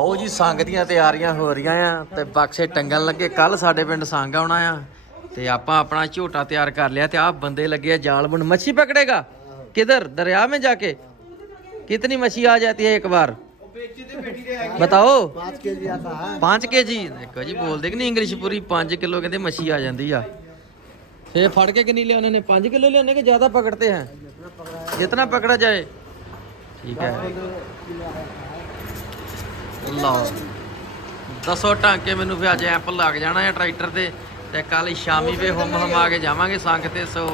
ਉਹ ਜੀ, ਸੰਗ ਦੀਆਂ ਤਿਆਰੀਆਂ ਹੋ ਰਹੀਆਂ ਆ ਤੇ ਬਕਸੇ ਟੰਗਣ ਲੱਗੇ। ਕੱਲ ਸਾਡੇ ਪਿੰਡ ਸੰਗ ਆਉਣਾ ਆ ਤੇ ਆਪਾਂ ਆਪਣਾ ਝੋਟਾ ਤਿਆਰ ਕਰ ਲਿਆ ਤੇ ਆਹ ਬੰਦੇ ਲੱਗੇ ਆ ਜਾਲ ਬਣ। ਮੱਛੀ ਪਕੜੇਗਾ? ਕਿਧਰ? ਦਰਿਆ ਮੇ ਜਾ ਕੇ? ਕਿਤਨੀ ਮੱਛੀ ਆ ਜਾਂਦੀ ਹੈ ਇੱਕ ਵਾਰ? ਬਤਾਓ। 5 ਕੇਜੀ ਆਤਾ ਦੇਖੋ ਜੀ, ਬੋਲਦੇ ਕਿ ਨਹੀਂ ਇੰਗਲਿਸ਼ ਪੂਰੀ? 5 ਕਿਲੋ ਕਹਿੰਦੇ ਮੱਛੀ ਆ ਜਾਂਦੀ ਆ। ਇਹ ਫੜ ਕੇ ਕਿੰਨੀ ਲਿਆਉਣੇ ਨੇ? 5 ਕਿਲੋ ਲਿਆਉਣੇ ਕਿ ਜ਼ਿਆਦਾ ਪਕੜਤੇ ਹੈ? ਜਿੰਨਾ ਪਕੜਾ ਜਾਏ। ਠੀਕ ਹੈ। ਲਓ। ਦੱਸੋ ਟਾਂਕੇ ਮੈਨੂੰ ਫਿਰ ਅੱਜ ਐਪ ਲੱਗ ਜਾਣਾ ਹੈ ਟਰੈਕਟਰ ਤੇ ਤੇ ਕੱਲ ਸ਼ਾਮੀ ਵੇ ਹੁਮ ਹਮਾ ਕੇ ਜਾਵਾਂਗੇ ਸੰਗ ਤੇ ਸੋ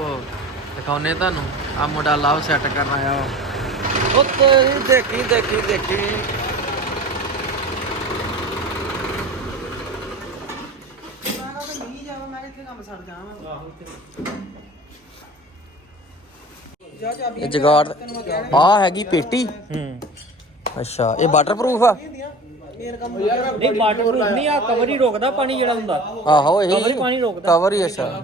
ਦਿਖਾਉਨੇ ਤੁਹਾਨੂੰ। ਆ ਮੁੰਡਾ ਲਵ ਸੈੱਟ ਕਰਨ ਆਇਆ। ਉਹ। ਤੇਰੀ ਦੇਖੀ ਦੇਖੀ ਦੇਖੀ। ਇਹ ਜਗਾੜ ਆ ਹੈਗੀ ਪੇਟੀ? ਹੂੰ। ਅੱਛਾ ਇਹ ਵਾਟਰਪ੍ਰੂਫ ਆ? ਨਹੀਂ ਵਾਟਰਪ੍ਰੂਫ ਨਹੀਂ ਆ ਕਵਰ ਹੀ ਰੋਕਦਾ ਪਾਣੀ ਜਿਹੜਾ ਹੁੰਦਾ। ਆਹੋ ਇਹ Cover ਹੀ ਪਾਣੀ ਰੋਕਦਾ। ਕਵਰ ਹੀ ਅੱਛਾ।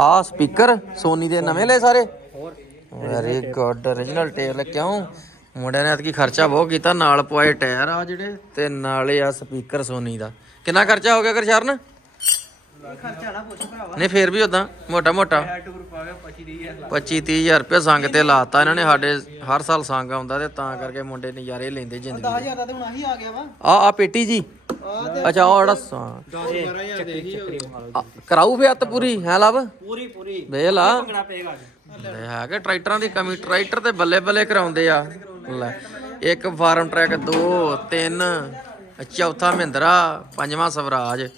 ਆ ਸਪੀਕਰ ਸੋਨੀ ਦੇ ਨਵੇਂ ਲਏ ਸਾਰੇ। ਵੈਰੀ ਗੁੱਡ origignal ਟੇਲ ਕਿਉਂ ਮੁੰਡਿਆਂ ਨੇ ਐਤਕੀ ਖਰਚਾ ਬਹੁਤ ਕੀਤਾ ਨਾਲ ਪਵਾਏ ਟਾਇਰ ਆ ਜਿਹੜੇ ਤੇ ਨਾਲੇ ਆ ਸਪੀਕਰ ਸੋਨੀ ਦਾ। ਕਿੰਨਾ ਖਰਚਾ ਹੋ ਗਿਆ ਕਰਸ਼ਰਨ? ਖਰਚਾ ਫੇਰ ਵੀ ਉਦਾਂ ਮੋਟਾ ਮੋਟਾ। ਹੈਡ ਗਰੁੱਪ ਆ ਗਿਆ 25 30000 ਰੁਪਏ ਸੰਗ ਤੇ ਲਾਤਾ ਇਹਨਾਂ ਨੇ ਸਾਡੇ ਹਰ ਸਾਲ ਸੰਗ ਆਉਂਦਾ ਤੇ ਤਾਂ ਕਰਕੇ ਮੁੰਡੇ ਨਜ਼ਾਰੇ ਲੈਂਦੇ ਜ਼ਿੰਦਗੀ 10000 ਦਾ ਹੁਣ ਆ ਗਿਆ ਪੇਟੀ ਜੀ। ਅੱਛਾ ਉਹ ਜਿਹੜਾ ਸਾਂ- ਕਰਾਊ ਫੇ ਹੱਤ ਪੂਰੀ ਹੈ ਲਵ? ਪੂਰੀ ਪੂਰੀ। ਵੇਖ ਲਾ। ਭੰਗੜਾ ਪਏਗਾ ਅੱਜ। ਹੈ ਟਰੈਕਟਰਾਂ ਦੀ ਕਮੀ? ਟਰੈਕਟਰ ਤੇ ਬੱਲੇ ਬੱਲੇ ਕਰਾਉਂਦੇ ਆ। ਲੈ ਇੱਕ ਫਾਰਮ ਟਰੈਕ 2 3 ਚੌਥਾ ਮਹਿੰਦਰਾ ਪੰਜਵਾਂ ਸਵਰਾਜ।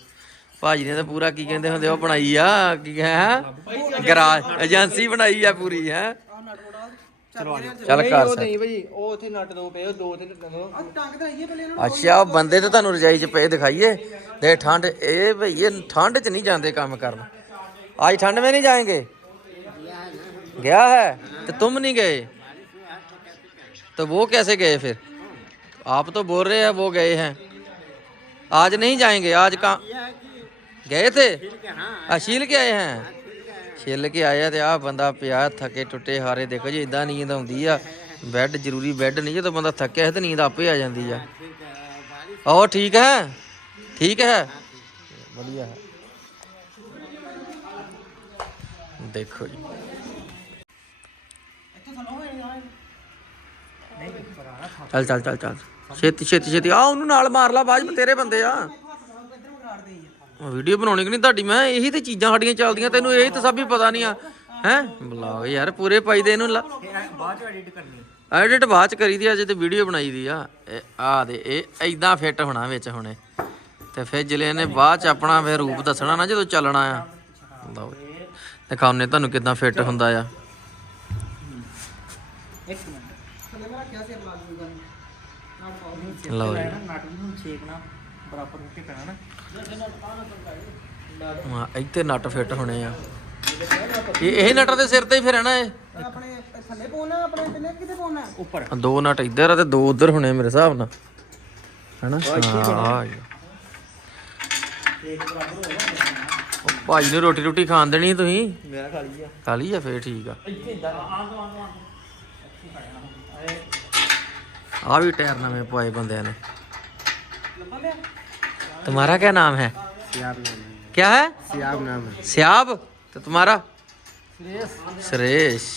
ਭਾਜੀ ਨੇ ਤਾਂ ਪੂਰਾ ਕੀ ਕਹਿੰਦੇ ਹੁੰਦੇ ਉਹ ਬਣਾਈ ਆ ਕੀ ਹੈ ਗਰਾਜ ਏਜੰਸੀ ਬਣਾਈ ਆ ਪੂਰੀ ਹੈ ਚੱਲ ਕਰ ਸਕ ਨਹੀਂ ਭਾਈ ਉਹ ਉੱਥੇ ਨੱਟ ਦੋ ਪਏ ਉਹ ਦੋ ਤੇ ਆ ਟੰਗ ਤੇ ਆਈਏ ਪਹਿਲੇ ਇਹਨਾਂ ਅੱਛਾ ਉਹ ਬੰਦੇ ਤੇ ਤੁਹਾਨੂੰ ਰਜਾਈ 'ਚ ਪਏ ਦਿਖਾਈਏ ਦੇ ਠੰਡ ਇਹ ਭਈ ਇਹ ਠੰਡ 'ਚ ਨਹੀਂ ਜਾਂਦੇ ਕੰਮ ਕਰਨ आज ठंड में नहीं जाएंगे गया है तो तुम नहीं गए तो वो कैसे गए फिर आप तो बोल रहे हैं वो गए हैं आज नहीं जाएंगे आज ਗਏ ਤੇ ਆ ਛੀਲ ਕੇ ਆਏ ਹੈ? ਛਿੱਲ ਕੇ ਆਇਆ ਤੇ ਆ ਬੰਦਾ ਪਿਆ ਥੱਕੇ ਟੁੱਟੇ ਹਾਰੇ। ਦੇਖੋ ਜੀ ਇਦਾਂ ਨੀਂਦ ਆਉਂਦੀ ਆ। ਬੈੱਡ ਜ਼ਰੂਰੀ ਬੈੱਡ ਨਹੀਂ ਜਦੋਂ ਬੰਦਾ ਥੱਕਿਆ ਹੈ ਤੇ ਨੀਂਦ ਆਪੇ ਆ ਜਾਂਦੀ ਆ। ਉਹ ਠੀਕ ਹੈ ਠੀਕ ਹੈ? ਵਧੀਆ ਹੈ। ਦੇਖੋ ਜੀ। ਚੱਲ ਚੱਲ ਚੱਲ ਚੱਲ। ਛੇਤੀ ਛੇਤੀ ਛੇਤੀ। ਆ ਉਹਨੂੰ ਨਾਲ ਮਾਰ ਲਾ ਬਾਜ ਤੇਰੇ ਬੰਦੇ ਆ। ਵੀਡੀਓ ਬਣਾਉਣੀ ਕਿ ਨਹੀਂ ਤੁਹਾਡੀ? ਮੈਂ ਇਹੀ ਤੇ ਚੀਜ਼ਾਂ ਸਾਡੀਆਂ ਚੱਲਦੀਆਂ, ਤੈਨੂੰ ਇਹ ਤਾਂ ਸਭ ਹੀ ਪਤਾ ਨਹੀਂ ਆ। ਹੈ? ਬੁਲਾਓ ਯਾਰ, ਪੂਰੇ ਪਾਈ ਦੇ ਇਹਨੂੰ ਬਾਅਦ ਚ ਐਡਿਟ ਕਰਨੀ ਐਡਿਟ ਬਾਅਦ ਚ ਕਰੀ ਦੀ ਅੱਜ ਤੇ ਵੀਡੀਓ ਬਣਾਈ ਦੀ ਆ। ਆ ਦੇ, ਇਹ ਐਦਾਂ ਫਿੱਟ ਹੋਣਾ ਵਿੱਚ ਹੁਣੇ। ਤੇ ਫਿਰ ਜਿਲੇ ਨੇ ਬਾਅਦ ਚ ਆਪਣਾ ਫਿਰ ਰੂਪ ਦੱਸਣਾ ਨਾ, ਜਦੋਂ ਚੱਲਣਾ ਆ। ਲਓ ਦਿਖਾਉਨੇ ਤੁਹਾਨੂੰ ਕਿਦਾਂ ਫਿੱਟ ਹੁੰਦਾ ਆ। ਇੱਕ ਮਿੰਟ ਲਓ ਜੀ। ਨਟ ਨੂੰ ਛੇਕਣਾ ਬਰਾਬਰ ਹੋ ਕੇ ਪੈਣਾ ਨਾ। ਹਾਂ ਇੱਥੇ ਨਟ ਫਿੱਟ ਹੋਣੇ ਆ। ਇਹ ਇਹ ਨਟ ਦੇ ਸਿਰ ਤੇ ਹੀ ਫਿਰ ਰਹਿਣਾ ਇਹ? ਆਪਣੇ ਥੱਲੇ ਪਾਉਣਾ ਆਪਣੇ ਕਿਤੇ ਪਾਉਣਾ? ਉੱਪਰ। ਦੋ ਨਟ ਇੱਧਰ ਆ ਤੇ ਦੋ ਉੱਧਰ ਹੋਣੇ ਮੇਰੇ ਹਿਸਾਬ ਨਾਲ। ਹੈਨਾ? ਹਾਂ ਜੀ। ਉਹ ਭਾਈ ਨੂੰ ਰੋਟੀ ਰੋਟੀ ਖਾਣ ਦੇਣੀ ਤੁਸੀਂ? ਮੇਰਾ ਖਾ ਲਈ ਆ। ਖਾ ਲਈ ਆ ਫੇਰ ਠੀਕ ਆ। ਇੱਥੇ ਇਦਾਂ ਆ ਦੋ ਆ ਦੋ ਆ ਵੀ ਟਾਇਰ ਨਵੇਂ ਪਵਾਏ ਬੰਦਿਆਂ ਨੇ। तुम्हारा क्या नाम है सियाब नाम है क्या है सियाब नाम है सियाब तो तुम्हारा सुरेश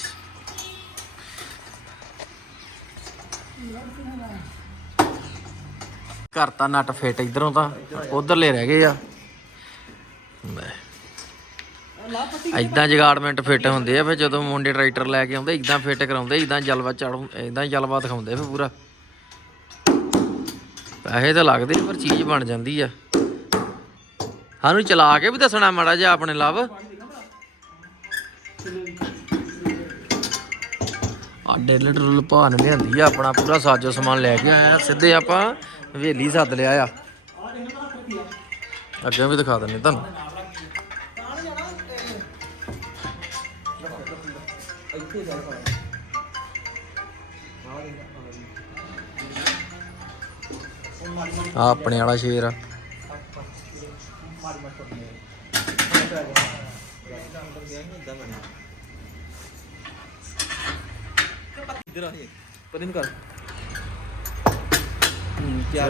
ਕਰਤਾ ਨਟ ਫਿੱਟ ਇਧਰੋਂ ਤਾਂ ਉਧਰਲੇ ਰਹਿ ਗਏ ਆ ਲੈ ਇਦਾਂ ਜਗਾੜਮੈਂਟ ਫਿੱਟ ਹੁੰਦੇ ਆ ਫਿਰ ਜਦੋਂ ਮੁੰਡੇ ਟਰੈਕਟਰ ਲੈ ਕੇ ਆਉਂਦੇ ਇਦਾਂ ਫਿੱਟ ਕਰਾਉਂਦੇ ਇਦਾਂ ਜਲਵਾ ਚੜੂ ਇਦਾਂ ਜਲਵਾ ਦਿਖਾਉਂਦੇ ਫਿਰ ਪੂਰਾ ਪੈਸੇ ਤਾਂ ਲੱਗਦੇ ਪਰ ਚੀਜ਼ ਬਣ ਜਾਂਦੀ ਆ। ਸਾਨੂੰ ਚਲਾ ਕੇ ਵੀ ਦੱਸਣਾ ਮਾੜਾ ਜਿਹਾ ਆਪਣੇ ਲਵ। ਆ ਡੇਲ ਡਰੁਲ ਭਾਨ ਲਿਆਂਦੀ ਆ, ਆਪਣਾ ਪੂਰਾ ਸਾਜੋ ਸਮਾਨ ਲੈ ਕੇ ਆਇਆ, ਸਿੱਧੇ ਆਪਾਂ ਹਵੇਲੀ ਸੱਦ ਲਿਆ ਆ। ਅੱਗੇ ਵੀ ਦਿਖਾ ਦਿੰਦੇ ਤੁਹਾਨੂੰ। ਆ ਆਪਣੇ ਵਾਲਾ ਸ਼ੇਰ ਆ। ਪਤਾ ਨਹੀਂ ਕਰ ਹੂੰ ਤਿਆਰ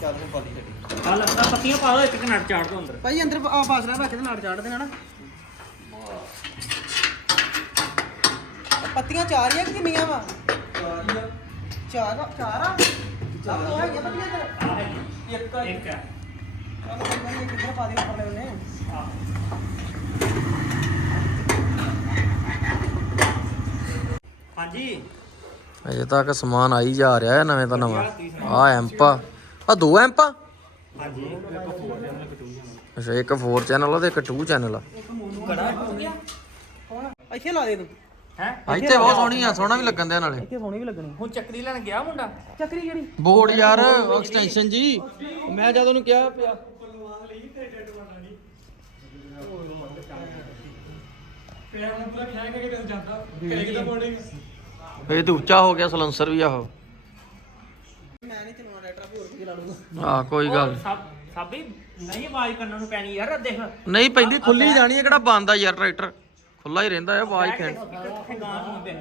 ਚੱਲ ਨੂੰ ਪਾਲੀ ਛੱਡੀ ਆ ਲੱਗਦਾ ਪੱਤੀਆਂ ਪਾ ਦੋ ਇੱਕ ਇੱਕ ਚਾੜ ਦੋ ਅੰਦਰ ਭਾਈ ਅੰਦਰ ਆ ਫਾਸਲਾ ਰੱਖ ਕੇ ਨਾਲ ਚਾੜ ਦੇਣਾ ਨਾ। ਪੱਤੀਆਂ ਚਾਰ ਹੀ ਕਿੰਨੀਆਂ ਵਾ? ਚਾਰ ਚਾਰ ਆ? ਸਭ ਤੋਂ ਹੈਗੀਆਂ ਪੱਤੀਆਂ ਇੱਧਰ ਆ ਹੈਗੀ। ਇੱਕ ਇੱਕ ਹੈ। ਚੱਲ ਕੋਈ ਗੱਲ ਨੀ, ਕਿੱਧਰ ਪਾ ਦੇ ਉੱਪਰ ਉਹਨੇ। ਆ ਹਾਂਜੀ। ਅਜੇ ਤੱਕ ਸਮਾਨ ਆਈ ਜਾ ਰਿਹਾ ਹੈ ਨਵੇਂ ਤੋਂ ਨਵਾਂ। ਆ ਐਂਪ ਆ। ਦੋ ਐਂਪ ਹਾਂਜੀ ਅੱਛਾ ਇੱਕ 4 ਚੈਨਲ ਆ ਤੇ ਇੱਕ 2 ਚੈਨਲ ਆ। ਕੜਾ? ਟੁੱਟ ਗਿਆ। ਕੌਣ ਇੱਥੇ ਲਾ ਦੇ ਤੂੰ। ਹੈ? ਇੱਥੇ ਬਹੁਤ ਸੋਹਣੀ ਆ ਸੋਹਣਾ ਵੀ ਲੱਗਣ ਦਿਆ ਨਾਲੇ। ਇੱਥੇ ਸੋਹਣੀ ਵੀ ਲੱਗਣੀ। ਹੁਣ ਚੱਕਰੀ ਲੈਣ ਗਿਆ ਮੁੰਡਾ? ਚੱਕਰੀ ਜਿਹੜੀ ਬੋਰਡ ਯਾਰ ਐਕਸਟੈਂਸ਼ਨ ਜੀ। ਮੈਂ ਜਦ ਉਹਨੂੰ ਕਿਹਾ ਪਿਆ। ਇਹ ਤੇ ਉੱਚਾ ਹੋ ਗਿਆ ਸਲੈਂਸਰ ਵੀ ਆਹੋ ਮੈਂ ਨਹੀਂ ਚਲਾਉਣਾ ਟਰੈਕਟਰ ਹੋਰ ਕੀ ਲਾ ਲੂੰਗਾ ਆ ਕੋਈ ਗੱਲ। ਸਭ ਸਾਬੀ ਨਹੀਂ ਆਵਾਜ਼ ਕੰਨਾਂ ਨੂੰ ਪੈਣੀ ਯਾਰ ਦੇਖ। ਨਹੀਂ ਪੈਂਦੀ ਖੁੱਲੀ ਜਾਣੀ ਹੈ ਕਿਹੜਾ ਬੰਦ ਆ ਯਾਰ ਟਰੈਕਟਰ ਖੁੱਲਾ ਹੀ ਰਹਿੰਦਾ ਹੈ ਆਵਾਜ਼ ਇੱਥੇ ਖੈਂ ਗਾਂ ਨੂੰ ਹੁੰਦੇ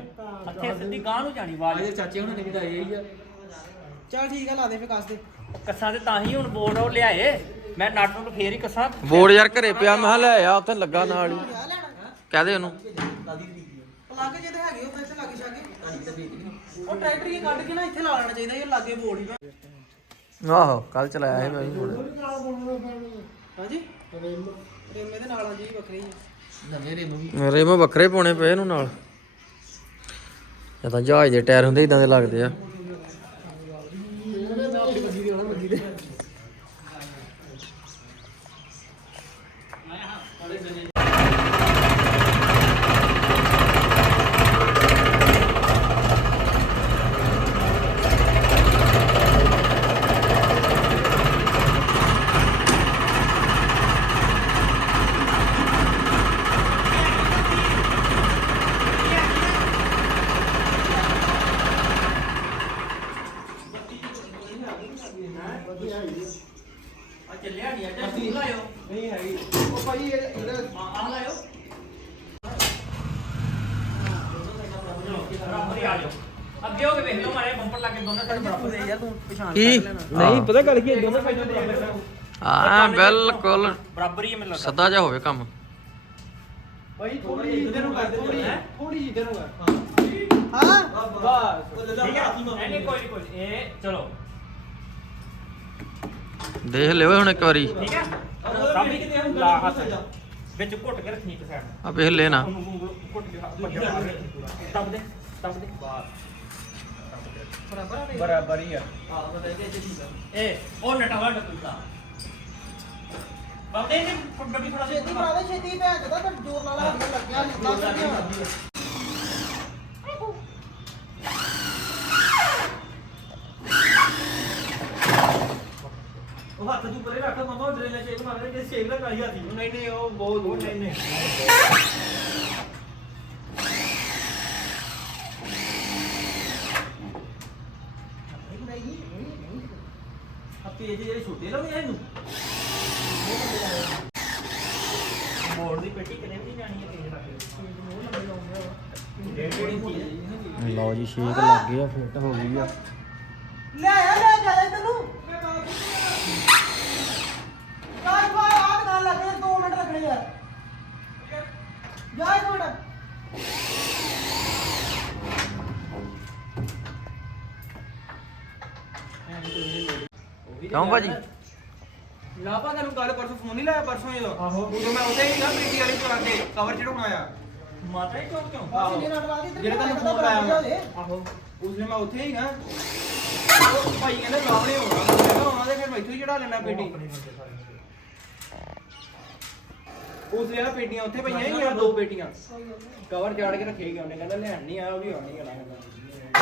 ਅੱਥੇ ਸਿੱਧੀ ਗਾਂ ਨੂੰ ਜਾਣੀ ਆਵਾਜ਼। ਚਾਚੇ ਹੁਣ ਨੇ ਵੀ ਤਾਂ ਇਹ ਆ। ਚੱਲ ਠੀਕ ਆ ਲਾ ਦੇ ਫੇ ਕੱਸ ਦੇ। ਕੱਸਾਂ ਤੇ ਤਾਂ ਹੀ ਹੁਣ ਬੋਰਡ ਉਹ ਲਿਆਏ। ਮੈਂ ਨਟ ਨੂੰ ਫੇਰ ਹੀ ਕੱਸਾਂ। ਬੋਰਡ ਯਾਰ ਘਰੇ ਪਿਆ ਮੈਂ ਲੈ ਆ ਉੱਥੇ ਲੱਗਾ ਨਾਲ ਹੀ। ਆ ਲੈਣਾ ਕਹਿ ਦੇ ਉਹਨੂੰ। ਪਲੱਗ ਜੇ ਤੇ ਹੈਗੇ ਉਹ ਇੱਥੇ ਲੱਗ ਛਾਗੇ। ਉਹ ਟਰੈਕਟਰ ਹੀ ਕੱਢ ਕੇ ਨਾ ਇੱਥੇ ਲਾ ਲੈਣਾ ਚਾਹੀਦਾ ਇਹ ਲਾਗੇ ਬੋਰਡ ਹੀ ਆਹੋ ਕੱਲ ਚਲਾਇਆ ਸੀ ਮੈਂ ਵੀ ਹੁਣ ਹਾਂਜੀ? ਰੇਮੇ ਦੇ ਨਾਲ ਹਾਂਜੀ ਵੱਖਰੇ ਹੀ ਆ। ਮੇਰੇ ਮੈਂ ਵੱਖਰੇ ਪਾਉਣੇ ਪਏ ਇਹਨੂੰ ਨਾਲ। ਇਹ ਤਾਂ ਜਹਾਜ਼ ਦੇ ਟਾਇਰ ਹੁੰਦੇ, ਇਦਾਂ ਦੇ ਲੱਗਦੇ ਆ ਚੱਲਿਆ ਨਹੀਂ ਅੱਜ ਤੂੰ ਲਾਇਓ ਨਹੀਂ ਹੈਗੀ ਉਹ ਭਾਈ ਇਹਦਾ ਆ ਆ ਲਾਇਓ ਬਰਾਬਰ ਆ ਜਾਓ ਅੱਗੇ ਹੋ ਕੇ ਵੇਖ ਲਓ ਮਾਰੇ ਬੰਪਰ ਲਾ ਕੇ ਦੋਨੇ ਸਾਈਡ ਬਰਾਬਰ ਦੇ ਯਾਰ ਤੂੰ ਪਛਾਣ ਕੀ? ਨਹੀਂ ਪਤਾ ਗੱਲ ਕੀ ਹੈ ਦੋਨੋਂ ਸਾਈਡਾਂ ਤੇ ਬਰਾਬਰ ਹਾਂ ਬਿਲਕੁਲ। ਬਰਾਬਰ ਹੀ ਹੈ ਮੈਨੂੰ ਲੱਗਦਾ। ਸਦਾ ਜਾ ਹੋਵੇ ਕੰਮ। ਭਾਈ ਥੋੜੀ ਜਿਹੀ ਇੱਧਰ ਨੂੰ ਕਰ ਦੇ ਥੋੜੀ ਥੋੜੀ ਜਿਹੀ ਇੱਧਰ ਨੂੰ ਕਰ। ਹਾਂ। ਬਸ। ਠੀਕ ਹੈ? ਨਹੀਂ ਨਹੀਂ ਕੋਈ ਨਹੀਂ ਕੋਈ ਨੀ। ਇਹ ਚਲੋ। ਦੇਖ ਲਿਓ ਹੁਣ ਇੱਕ ਵਾਰੀ। ਠੀਕ ਹੈ? ਸਭ ਕਿਤੇ ਹੁਣ ਲਾ ਹੱਥ ਵਿੱਚ। ਘੁੱਟ ਕੇ ਰੱਖਣੀ ਇੱਕ ਸਾਈਡ ਆ ਵੇਖ ਲੈ ਨਾ ਉਹਨੂੰ ਘੁੱਟ ਕੇ ਪੱਜਾ ਮਾਰ ਦੇ। ਤਬ ਦੇ ਬਰਾਬਰ ਆ ਬਰਾਬਰ ਹੀ ਆ। ਹਾਂ ਪਤਾ ਹੈ ਕਿ ਠੀਕ ਆ ਇਹ ਉਹ ਨਟਵਾ ਨਟੂਦਾ ਬਾਬੇ ਨੇ ਗੱਡੀ ਫੜਾ ਦੇ। ਛੇਤੀ ਭਰਾ ਦੇ ਛੇਤੀ ਭੈਣ ਚੋਦਾ ਤਾਂ ਜੋਰ ਲਾ ਲਾ ਹੱਥ ਲੱਗਿਆ ਲੱਗ ਗਿਆ ਉਹ ਹੱਥ ਤੂੰ ਪਰੇ ਰੱਖ ਮਮਾ ਡਰੇਲਾ ਚੇਕ ਮਾਰ ਕੇ ਸੇਵ ਦਾ ਕਾਈ ਆਦੀ ਨਹੀਂ ਨਹੀਂ ਉਹ ਬਹੁਤ ਨਹੀਂ ਨਹੀਂ। ਪੇਜ ਜਿਹੜੇ ਛੋਟੇ ਲਾਉਣੇ ਆ ਇਹਨੂੰ? ਮੋੜ ਦੀ ਪੇਟੀ ਕਿਨੇ ਵੀ ਨਹੀਂ ਜਾਣੀ ਹੈ ਤੇਰੇ ਰੱਖ ਡੇਢ ਡੇਢ ਇੰਚੀ ਹੈ ਲਓ ਜੀ ਸ਼ੇਕ ਲੱਗ ਗਿਆ ਫਿੱਟ ਹੋ ਗਈ ਆ। ਲੈ ਆ ਲੈ ਕਿਉਂ ਭਾਜੀ? ਲਾਪਾ ਤੈਨੂੰ ਕੱਲ ਪਰਸੋਂ ਫੋਨ ਨਹੀਂ ਲਾਇਆ ਪਰਸੋਂ ਇਹ ਆਹੋ। ਉਦੋਂ ਮੈਂ ਉੱਥੇ ਹੀ ਨਾ ਪ੍ਰੀਤੀ ਵਾਲੀ ਤੋਂ ਆ ਕੇ ਕਵਰ ਚੜਾਉਣਾ ਆ। ਮਾਤਾ ਹੀ ਕਿਉਂ ਕਿਉਂ ਆਹੋ। ਜਿਹੜੇ ਤੁਹਾਨੂੰ ਫੋਨ ਲਾਇਆ ਆਹੋ। ਉਸਨੇ ਮੈਂ ਉੱਥੇ ਹੀ ਹਾਂ ਉਹ ਭਾਈ ਕਹਿੰਦਾ ਲਾਉਣੇ ਹੋਣਾ ਮੈਂ ਕਿਹਾ ਉਹਨਾਂ ਦੇ ਫਿਰ ਮੈਂ ਇੱਥੋਂ ਹੀ ਚੜਾ ਲੈਣਾ ਪੇਟੀ। ਉਸ ਵਾਲਾ ਪੇਟੀਆਂ ਉੱਥੇ ਪਈਆਂ ਹੀ ਆ ਦੋ ਪੇਟੀਆਂ। ਕਵਰ ਚਾੜ ਕੇ ਰੱਖੇ ਗਏ ਉਹਨੇ। ਕਹਿੰਦਾ ਲੈਣ ਨਹੀਂ ਆਇਆ ਉਹ ਵੀ ਆਉਣੀ ਹੈ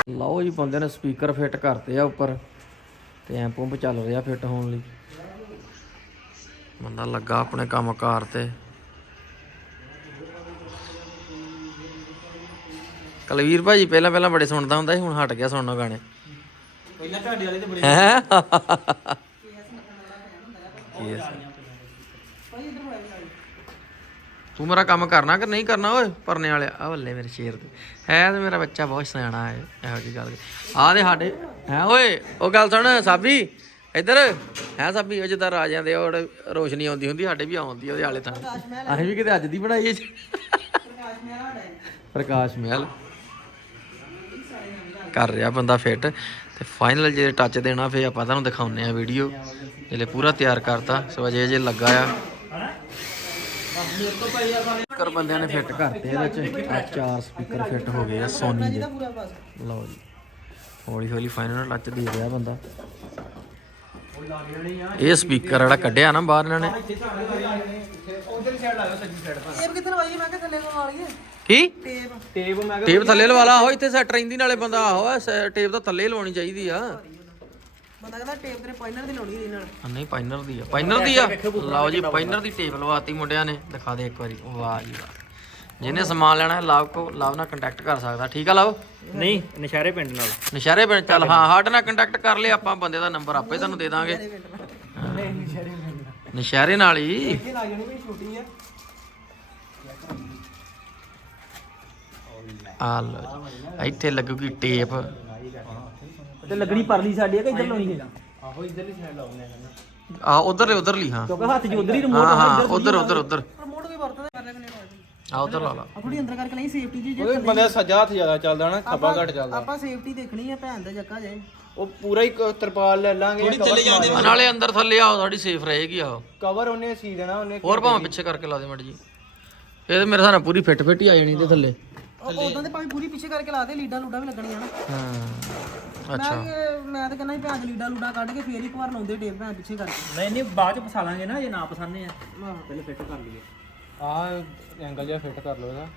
ਲਓ ਜੀ ਬੰਦੇ ਨੇ ਸਪੀਕਰ ਫਿੱਟ ਕਰਤੇ ਆ ਉੱਪਰ। ਤੇ ਐਂ ਪੰਪ ਚੱਲ ਰਿਹਾ ਫਿੱਟ ਹੋਣ ਲਈ। ਬੰਦਾ ਲੱਗਾ ਆਪਣੇ ਕੰਮ ਕਾਰ ਤੇ। ਕਲਵੀਰ ਭਾਜੀ ਪਹਿਲਾਂ ਪਹਿਲਾਂ ਬੜੇ ਸੁਣਦਾ ਹੁੰਦਾ ਸੀ ਹੁਣ ਹਟ ਗਿਆ ਸੁਣਨੋਂ ਗਾਣੇ। ਪਹਿਲਾਂ ਢਾਡੇ ਵਾਲੇ ਤੇ ਬੜੇ ਹੈ? ਤੂੰ ਮੇਰਾ ਕੰਮ ਕਰਨਾ ਕਿ ਨਹੀਂ ਕਰਨਾ ਓਏ? ਪਰਨੇ ਵਾਲਿਆ ਆ ਬੱਲੇ ਮੇਰੇ ਸ਼ੇਰ ਦੇ। ਹੈ ਤੇ ਮੇਰਾ ਬੱਚਾ ਬਹੁਤ ਸਿਆਣਾ ਹੈ, ਇਹੋ ਜੀ ਗੱਲ। ਆ ਦੇ ਸਾਡੇ, ਹੈ ਓਏ, ਉਹ ਗੱਲ ਸੁਣ, ਸਾਬੀ, ਇੱਧਰ। ਹੈ ਸਾਬੀ, ਉਹ ਜਿੱਦਾਂ ਰਾਜਿਆਂ ਦੇ ਉਹ ਰੋਸ਼ਨੀ ਆਉਂਦੀ ਹੁੰਦੀ, ਸਾਡੇ ਵੀ ਆਉਂਦੀ ਉਹਦੇ ਆਲੇ ਤਾਂ। ਅਸੀਂ ਵੀ ਕਿਤੇ ਅੱਜ ਦੀ ਬਣਾਈ ਪ੍ਰਕਾਸ਼ ਹੈ। ਪ੍ਰਕਾਸ਼ ਮਹਿਲ। ਕਰ ਰਿਹਾ ਬੰਦਾ ਫਿੱਟ ਤੇ ਫਾਈਨਲ ਜੇ ਟੱਚ ਦੇਣਾ ਫੇ ਆਪਾਂ ਤੁਹਾਨੂੰ ਦਿਖਾਉਨੇ ਆ ਵੀਡੀਓ ਜਿਹੜੇ ਪੂਰਾ ਤਿਆਰ ਕਰਤਾ ਸੋ ਅਜੇ ਜੇ ਲੱਗਾ ਆ ਕਰ ਬੰਦਿਆਂ ਨੇ ਫਿੱਟ ਕਰਤੇ ਇਹਦੇ ਚ। ਆਹ ਚਾਰ ਸਪੀਕਰ ਫਿੱਟ ਹੋ ਗਏ ਆ ਸੋਨੀ ਦੇ। ਲਓ ਜੀ। ਹੌਲੀ ਹੌਲੀ ਫਾਈਨਲ ਟੱਚ ਦੇ ਰਿਹਾ ਬੰਦਾ। ਇਹ ਸਪੀਕਰ ਜਿਹੜਾ ਕੱਢਿਆ ਨਾ ਬਾਹਰ ਇਹਨਾਂ ਨੇ। ਟੇਪ ਕਿੱਥੇ ਲਵਾਈਏ ਮੈਂ ਕਿਹਾ ਥੱਲੇ ਲਵਾ ਲਈਏ ਕੀ ਟੇਪ ਟੇਪ ਮੈਂ ਟੇਪ ਥੱਲੇ ਲਵਾ ਲਾ। ਉਹ ਇੱਥੇ ਸੈਟ ਰਹਿੰਦੀ ਨਾਲੇ ਬੰਦਾ ਆਹੋ ਟੇਪ ਤਾਂ ਥੱਲੇ ਹੀ ਲਵਾਉਣੀ ਚਾਹੀਦੀ ਆ। ਬੰਦਾ ਕਹਿੰਦਾ ਟੇਪ ਤੇਰੇ ਪਾਇਨਰ ਦੀ ਲਾਉਣੀ ਇਹਦੇ ਨਾਲ। ਆ ਨਹੀਂ ਪਾਈਨਰ ਦੀ ਆ। ਪਾਈਨਰ ਦੀ ਆ? ਲਓ ਜੀ ਪਾਈਨਰ ਦੀ ਟੇਪ ਲਵਾਤੀ ਮੁੰਡਿਆਂ ਨੇ। ਦਿਖਾ ਦੇ ਇੱਕ ਵਾਰੀ। ਵਾਹ ਜੀ ਵਾਹ। ਜਿਹਨੇ ਸਮਾਨ ਲੈਣਾ ਹੈ ਲਵ ਕੋ ਲਵ ਨਾਲ ਕੰਟੈਕਟ ਕਰ ਸਕਦਾ। ਠੀਕ ਆ ਲਵ? ਨਹੀਂ ਨਸ਼ਹਿਰੇ ਪਿੰਡ ਨਾਲ। ਨਸ਼ਹਿਰੇ ਪਿੰਡ ਚੱਲ ਹਾਂ ਸਾਡੇ ਨਾਲ ਕੰਟੈਕਟ ਕਰ ਲਿਆ। ਆਪਾਂ ਬੰਦੇ ਦਾ ਨੰਬਰ ਆਪੇ ਤੁਹਾਨੂੰ ਦੇ ਦਾਂਗੇ। ਨਸ਼ਹਿਰੇ ਨਾਲ। ਹੀ? ਇਹ ਲਾ ਜਾਣੀ ਵੀ ਛੋਟੀ ਆ। ਆ ਲਓ ਜੀ। ਇੱਥੇ ਲੱਗੂਗੀ ਟੇਪ ਤੇ ਲੱਗਣੀ ਪਰਲੀ ਸਾਡੀ ਆ ਕਿ ਇੱਧਰ ਲਾਉਣੀ ਹੈ ਆਹੋ ਇੱਧਰਲੀ ਸਾਈਡ ਲਾਉਣੇ ਆ ਉਧਰ ਉਧਰਲੀ ਹਾਂ। ਕਿਉਂਕਿ ਹੱਥ 'ਚ ਉਧਰ ਹੀ ਰਿਮੋਟ ਹਾਂ ਹਾਂ ਉਧਰ ਉਧਰ ਉਧਰ ਰਿਮੋਟ ਕੋਈ ਵਰਤਦਾ ਕਰ ਲੈ ਆ ਉਧਰ ਲਾ ਲਾ। ਆ ਥੋੜੀ ਅੰਦਰ ਕਰਕੇ ਲਈ ਸੇਫਟੀ ਜੀ ਜੇ ਬੰਦਾ ਸੱਜਾ ਹੱਥ ਜ਼ਿਆਦਾ ਚੱਲਦਾ ਨਾ ਖੱਬਾ ਘੱਟ ਚੱਲਦਾ। ਆਪਾਂ ਸੇਫਟੀ ਦੇਖਣੀ ਹੈ ਭੈਣ ਦਾ ਜੱਕਾ ਜੇ। ਉਹ ਪੂਰਾ ਹੀ ਕ- ਤਰਪਾਲ ਲੈ ਲਾਂਗੇ ਕਵਰ ਆ। ਨਾਲੇ ਅੰਦਰ ਥੱਲੇ ਆਓ ਸਾਡੀ ਸੇਫ ਰਹੇਗੀ ਆਓ। ਕਵਰ ਉਹਨੇ ਸੀ ਦੇਣਾ ਉਹਨੇ ਹੋਰ ਭਾਵੇਂ ਪਿੱਛੇ ਕਰਕੇ ਲਾ ਦੇ ਮੜ ਜੀ। ਇਹ ਤੇ ਮੇਰੇ ਨਾਲ ਪੂਰੀ ਫਿੱਟ ਫਿੱਟ ਹੀ ਆ ਜਾਣੀ ਤੇ ਥੱਲੇ। ਉਹ ਉਦਾਂ ਦੇ ਭਾਵੇਂ ਪੂਰੀ ਪਿੱਛੇ ਕਰਕੇ ਲਾ ਦੇ ਲੀਡਾ ਲੂਡਾ ਵੀ ਲੱਗਣੀਆਂ ਨਾ। ਹਾਂ। ਅੱਛਾ। ਮੈਂ ਤਾਂ ਕਹਿੰਦਾ ਸੀ ਚ ਲੀਡਾ ਲੂਡਾ ਕੱਢ ਕੇ ਫੇਰ ਇੱਕ ਵਾਰ ਲਾਉਂਦੇ ਟੇਪ ਭੈਣ ਪਿੱਛੇ ਕਰਕੇ। ਨਹੀਂ ਨਹੀਂ ਬਾਅਦ 'ਚ ਫਸਾ ਲਾਂਗੇ ਨਾ ਜੇ ਨਾ ਪਸੰਦੇ ਆ। ਪਹਿਲੇ ਫਿੱਟ ਕਰ ਲਈਏ। ਆਹ ਐਂਗਲ ਜਿਹਾ ਫਿੱਟ ਕਰ ਲਓ ਇਹਦਾ।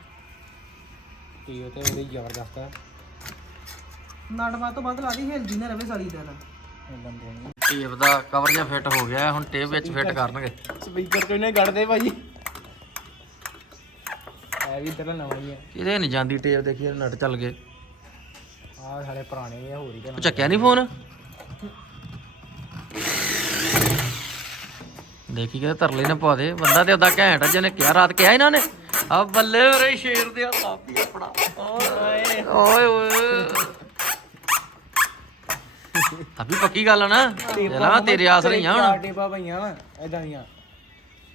ਕੀ ਉਹ ਤੇ ਉਹਦੀ ਜ਼ਬਰਦਸਤ ਹੈ ਨਾਟ ਬਾਅਦ ਤੋਂ ਬਾਅਦ ਲਾ ਦੀ ਹਿਲਦੀ ਨਾ ਰਵੇ ਸਾਲੀ ਦਾ ਟੇਪ ਦਾ ਕਵਰ ਜਿਹਾ ਫਿੱਟ ਹੋ ਗਿਆ ਹੁਣ ਟੇਪ ਵਿੱਚ ਫਿੱਟ ਕਰਨਗੇ। ਸਪੀਕਰ ਤੋਂ ਇਹਨੇ ਕੱਢਦੇ ਭਾਜੀ। ਇਹ ਵੀ ਤੇਰਾ ਨਵਾਂ ਹੀ ਹੈ ਇਹਦੇ ਨਹੀਂ ਜਾਂਦੀ ਟੇਪ ਦੇਖੀ ਨਟ ਚੱਲ ਗਏ। ਪੁਰਾਣੇ ਆ ਹੋਰ ਹੀ ਚੱਕਿਆ ਨਹੀਂ ਫੋਨ ਦੇਖੀ ਕਿਤੇ ਤਰਲੇ ਨਾ ਪਾ ਦੇ। ਬੰਦਾ ਤੇ ਉਦਾਂ ਘੈਂਟ ਆ, ਜਿਹਨੇ ਕਿਹਾ ਰਾਤ ਕਿਹਾ ਇਹਨਾਂ ਨੇ। ਆ ਬੱਲੇ ਮੇਰੇ ਸ਼ੇਰ ਦੇ ਸਾਪੀ ਆਪਣਾ। ਓਏ ਓਏ। ਓਏ ਅਭੀ ਪੱਕੀ ਗੱਲ ਆ ਨਾ। ਜਲਾ ਤੇਰੇ ਆਸ ਨਹੀਂ ਆ ਹੁਣ। ਟੇਪਾਂ ਪਈਆਂ ਵਾ ਇਦਾਂ ਦੀਆਂ।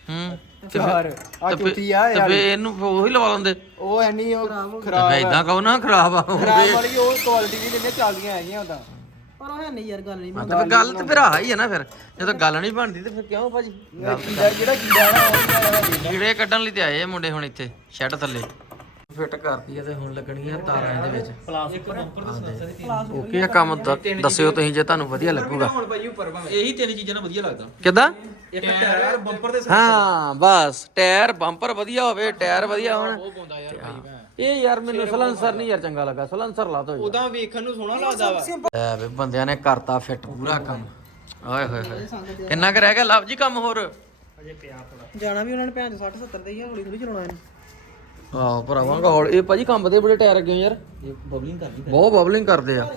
ਹੂੰ। ਚਾਰ ਆ ਚੌਥੀ ਆ ਤੇ ਫੇ ਇਹਨੂੰ ਉਹੀ ਲਵਾ ਲੈਂਦੇ ਉਹ ਐਨੀ ਉਹ ਖਰਾਬ ਫੇ ਇਦਾਂ ਕਹੋ ਨਾ ਖਰਾਬ ਆ ਖਰਾਬ ਵਾਲੀ ਉਹ ਕੁਆਲਿਟੀ ਦੀ ਦਿੰਦੇ ਚੱਲਦੀਆਂ ਹੈਗੀਆਂ ਉਦਾਂ ਪਰ ਉਹ ਹੈ ਨਹੀਂ ਯਾਰ ਗੱਲ ਨਹੀਂ ਤੇ ਫਿਰ ਗੱਲ ਤੇ ਫਿਰ ਹੀ ਆ ਨਾ ਫਿਰ। ਜਦੋਂ ਗੱਲ ਨਹੀਂ ਬਣਦੀ ਤੇ ਫਿਰ ਕਿਉਂ ਭਾਜੀ? ਕੀੜਾ ਜਿਹੜਾ ਕੀੜਾ ਨਾ ਉਹ ਵੀ ਕੀੜੇ ਕੱਢਣ ਲਈ ਤੇ ਆਏ ਆ ਮੁੰਡੇ ਹੁਣ ਇੱਥੇ ਸ਼ੈੱਡ ਥੱਲੇ। ਫਿੱਟ ਕਰਤੀ ਆ ਤੇ ਹੁਣ ਲੱਗਣਗੀਆਂ ਤਾਰਾਂ ਇਹਦੇ ਵਿੱਚ। ਪਲਾਸਟਿਕ ਬੰਪਰ ਓਕੇ ਆ ਕੰਮ ਦ- ਦੱਸਿਓ ਤੁਸੀਂ ਜੇ ਤੁਹਾਨੂੰ ਵਧੀਆ ਲੱਗੂਗਾ। ਇਹੀ ਤਿੰਨ ਚੀਜ਼ਾਂ ਨਾਲ ਵਧੀਆ ਲੱਗਦਾ। ਕਿੱਦਾਂ? ਇੱਕ ਟਾਇਰ ਬੰਪਰ ਦੇ ਹਾਂ ਬਸ ਟਾਇਰ ਬੰਪਰ ਵਧੀਆ ਹੋਵੇ ਟਾਇਰ ਵਧੀਆ ਹੋਣ। ਇਹ ਯਾਰ ਮੈਨੂੰ ਸਲੈਂਸਰ ਨਹੀਂ ਯਾਰ ਚੰਗਾ ਲੱਗਾ ਸਲੈਂਸਰ ਲਾ ਦੋ ਉਦਾਂ ਵੇਖਣ ਨੂੰ ਸੋਹਣਾ ਲੱਗਦਾ ਵਾ। ਐ ਵੇ ਬੰਦਿਆਂ ਨੇ ਕਰਤਾ ਫਿੱਟ ਪੂਰਾ ਕੰਮ। ਓਏ ਹੋਏ ਹੋਏ। ਕਿੰਨਾ ਕੁ ਰਹਿ ਗਿਆ ਲਵ ਜੀ ਕੰਮ ਹੋਰ? ਜਾਣਾ ਵੀ ਉਹਨਾਂ ਨੇ ਭੈਣ ਚ 60 70 ਦੇ ਹੀ ਹੌਲੀ ਥੋੜੀ ਚਲਾਉਣਾ ਇਹਨੂੰ। ਆਹ ਭਰਾਵਾਂ ਹੌਲ ਇਹ ਭਾਜੀ ਕੰਮ ਦੇ ਬੜੇ ਟਾਇਰ ਅੱਗੇ ਯਾਰ। ਇਹ ਬਬਲਿੰਗ ਕਰਦੀ ਬਹੁਤ ਬਬਲਿੰਗ ਕਰਦੇ ਆ।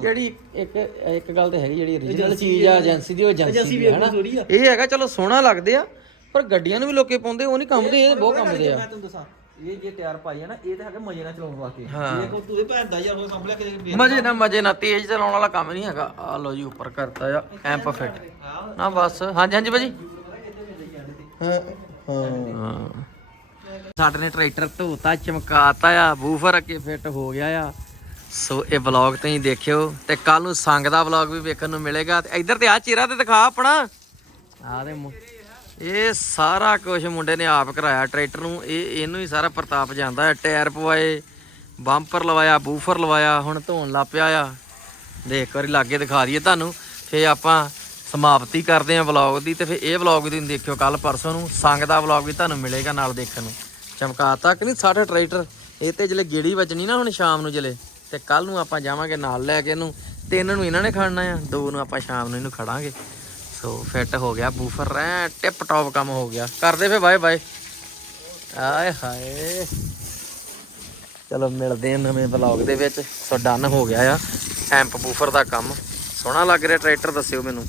ਜਿਹੜੀ ਇੱਕ ਇੱਕ ਗੱਲ ਤੇ ਹੈਗੀ ਜਿਹੜੀ origignal ਚੀਜ਼ ਆ ਏਜੰਸੀ ਦੀ ਉਹ ਏਜੰਸੀ ਦੀ ਹੈ ਨਾ। ਇਹ ਹੈਗਾ ਚਲੋ ਸੋਹਣਾ ਲੱਗਦੇ ਆ ਪਰ ਗੱਡੀਆਂ ਨੂੰ ਵੀ ਲੋਕੇ ਪਾਉਂਦੇ ਉਹ ਨਹੀਂ ਕੰਮ ਦੇ ਇਹ ਬਹੁਤ ਕੰਮ ਦੇ ਆ। ਮੈਂ ਤੁਹਾਨੂੰ ਦੱਸਾਂ ਇਹ ਜੇ ਟਾਇਰ ਪਾਈ ਆ ਨਾ ਇਹ ਤਾਂ ਹੈਗਾ ਮਜੇ ਨਾਲ ਚਲਾਉਣ ਵਾਸਤੇ। ਹਾਂ। ਜੇ ਕੋਈ ਤੂੰ ਭੈਣ ਦਾ ਯਾਰ ਉਹ ਸੰਭਲਿਆ ਕਿਤੇ ਮਜੇ ਨਾ। ਮਜੇ ਨਾ ਤੇਜ਼ ਚਲਾਉਣ ਵਾਲਾ ਕੰਮ ਨਹੀਂ ਹੈਗਾ। ਆ ਲੋ ਜੀ ਉੱਪਰ ਕਰਤਾ ਆ ਐਂਪ ਫਿੱਟ ਨਾ ਬਸ ਹਾਂਜੀ ਹਾਂਜੀ ਭਾਜੀ। ਹਾਂ ਹਾਂ। ਸਾਡੇ ਨੇ ਟਰੈਕਟਰ ਧੋਤਾ ਚਮਕਾਤਾ ਆ ਬੂਫਰ ਅੱਗੇ ਫਿੱਟ ਹੋ ਗਿਆ ਆ। ਸੋ ਇਹ ਵਲੌਗ ਤੁਸੀਂ ਦੇਖਿਓ ਤੇ ਕੱਲ ਨੂੰ ਸੰਗ ਦਾ ਵਲੌਗ ਵੀ ਵੇਖਣ ਨੂੰ ਮਿਲੇਗਾ ਤੇ ਇੱਧਰ ਤੇ ਆ ਚਿਹਰਾ ਤੇ ਦਿਖਾ ਆਪਣਾ। ਆ ਦੇ ਇਹ ਸਾਰਾ ਕੁਝ ਮੁੰਡੇ ਨੇ ਆਪ ਕਰਾਇਆ, ਟਰੈਕਟਰ ਨੂੰ। ਇਹ ਇਹਨੂੰ ਹੀ ਸਾਰਾ ਪ੍ਰਤਾਪ ਜਾਂਦਾ ਹੈ। ਟਾਇਰ ਪਵਾਏ, ਬੰਪਰ ਲਵਾਇਆ, ਬੂਫਰ ਲਵਾਇਆ, ਹੁਣ ਧੋਣ ਲੱਗ ਪਿਆ ਆ। ਦੇਖ, ਇੱਕ ਵਾਰੀ ਲਾਗੇ ਦਿਖਾ ਦਈਏ ਤੁਹਾਨੂੰ। ਫੇ ਆਪਾਂ ਸਮਾਪਤੀ ਕਰਦੇ ਹਾਂ ਵਲੌਗ ਦੀ ਤੇ ਫੇ ਇਹ ਵਲੌਗ ਵੀ ਤੁਸੀਂ ਦੇਖਿਓ ਕੱਲ ਪਰਸੋਂ ਨੂੰ। ਸੰਗ ਦਾ ਵਲੌਗ ਵੀ ਤੁਹਾਨੂੰ ਮਿਲੇਗਾ ਨਾਲ ਦੇਖਣ ਨੂੰ। ਚਮਕਾ ਤੱਕ ਨਹੀਂ, ਸਾਡਾ ਟਰੈਕਟਰ, ਇਹ ਤੇ ਜਲੇ ਗੇੜੀ ਵੱਜਣੀ ਨਾ ਹੁਣ ਸ਼ਾਮ ਨੂੰ ਜਲੇ। ਤੇ ਕੱਲ ਨੂੰ ਆਪਾਂ ਜਾਵਾਂਗੇ ਨਾਲ ਲੈ ਕੇ ਇਹਨੂੰ। ਤਿੰਨ ਨੂੰ ਇਹਨਾਂ ਨੇ ਖੜਨਾ ਆ, ਦੋ ਨੂੰ ਆਪਾਂ ਸ਼ਾਮ ਨੂੰ ਇਹਨੂੰ ਖੜਾਂਗੇ। ਸੋ ਫਿੱਟ ਹੋ ਗਿਆ ਬੂਫਰ ਐ ਟਿਪ ਟੌਪ ਕੰਮ ਹੋ ਗਿਆ। ਕਰਦੇ ਫੇ ਬਾਏ ਬਾਏ ਆਏ ਹਾਏ। ਚਲੋ ਮਿਲਦੇ ਹਾਂ ਨਵੇਂ ਵਲੌਗ ਦੇ ਵਿੱਚ। ਸੋ ਡਨ ਹੋ ਗਿਆ ਆ ਐਂਪ ਬੂਫਰ ਦਾ ਕੰਮ। ਸੋਹਣਾ ਲੱਗ ਰਿਹਾ ਟਰੈਕਟਰ ਦੱਸਿਓ ਮੈਨੂੰ।